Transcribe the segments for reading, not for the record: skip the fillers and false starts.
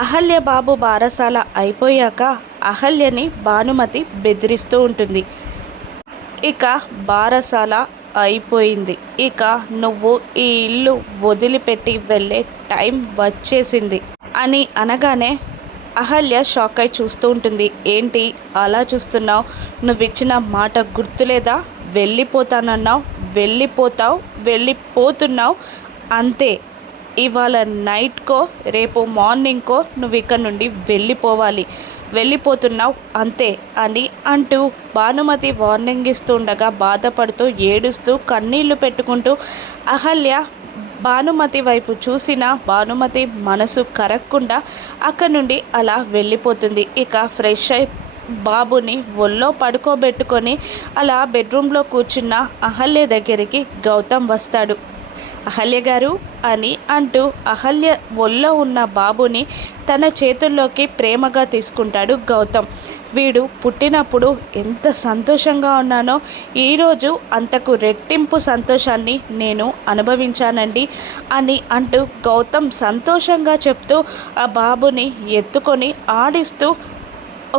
అహల్య బాబు బారసాల అయిపోయాక అహల్యని భానుమతి బెదిరిస్తూ ఉంటుంది. ఇక బారసాల అయిపోయింది, ఇక నువ్వు ఈ ఇల్లు వదిలిపెట్టి వెళ్ళే టైం వచ్చేసింది అని అనగానే అహల్య షాక్ అయి చూస్తూ ఉంటుంది. ఏంటి అలా చూస్తున్నావు? నువ్విచ్చిన మాట గుర్తులేదా? వెళ్ళిపోతానన్నావు, వెళ్ళిపోతావు, వెళ్ళిపోతున్నావు, అంతే. ఇవాళ నైట్కో రేపు మార్నింగ్కో నువ్వు ఇక్కడ నుండి వెళ్ళిపోవాలి, వెళ్ళిపోతున్నావు అంతే అని అంటూ భానుమతి వార్నింగ్ ఇస్తుండగా బాధపడుతూ ఏడుస్తూ కన్నీళ్లు పెట్టుకుంటూ అహల్య భానుమతి వైపు చూసిన భానుమతి మనసు కరగకుండా అక్కడి నుండి అలా వెళ్ళిపోతుంది. ఇక ఫ్రెష్ అయి బాబుని ఒళ్ళో పడుకోబెట్టుకొని అలా బెడ్రూమ్లో కూర్చున్న అహల్య దగ్గరికి గౌతమ్ వస్తాడు. అహల్య గారు అని అంటూ అహల్య ఒళ్ళో ఉన్న బాబుని తన చేతుల్లోకి ప్రేమగా తీసుకుంటాడు గౌతమ్. వీడు పుట్టినప్పుడు ఎంత సంతోషంగా ఉన్నానో ఈరోజు అంతకు రెట్టింపు సంతోషాన్ని నేను అనుభవించానండి అని అంటూ గౌతమ్ సంతోషంగా చెప్తూ ఆ బాబుని ఎత్తుకొని ఆడిస్తూ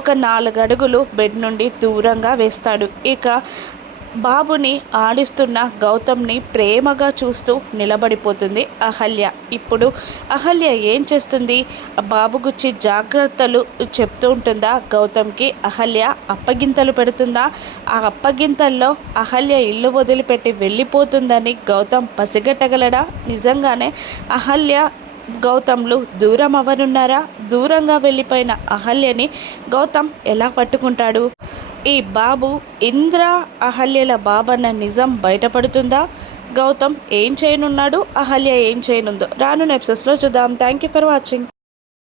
ఒక 4 అడుగులు బెడ్ నుండి దూరంగా వేస్తాడు. ఇక బాబుని ఆడిస్తున్న గౌతమ్ని ప్రేమగా చూస్తూ నిలబడిపోతుంది అహల్య. ఇప్పుడు అహల్య ఏం చేస్తుంది? బాబు గుచ్చి జాగ్రత్తలు చెప్తూ ఉంటుందా గౌతమ్కి? అహల్య అప్పగింతలు పెడుతుందా? ఆ అప్పగింతల్లో అహల్య ఇల్లు వదిలిపెట్టి వెళ్ళిపోతుందని గౌతమ్ పసిగట్టగలడా? నిజంగానే అహల్య గౌతమ్లు దూరం అవ్వనున్నారా? దూరంగా వెళ్ళిపోయిన అహల్యని గౌతమ్ ఎలా పట్టుకుంటాడు? ఈ బాబు ఇంద్ర అహల్యల బాబన్న నిజం బయటపడుతుందా? గౌతమ్ ఏం చేయనున్నాడు? అహల్య ఏం చేయనుందో రానున్న ఎపిసోడ్స్లో చూద్దాం. Thank you for watching.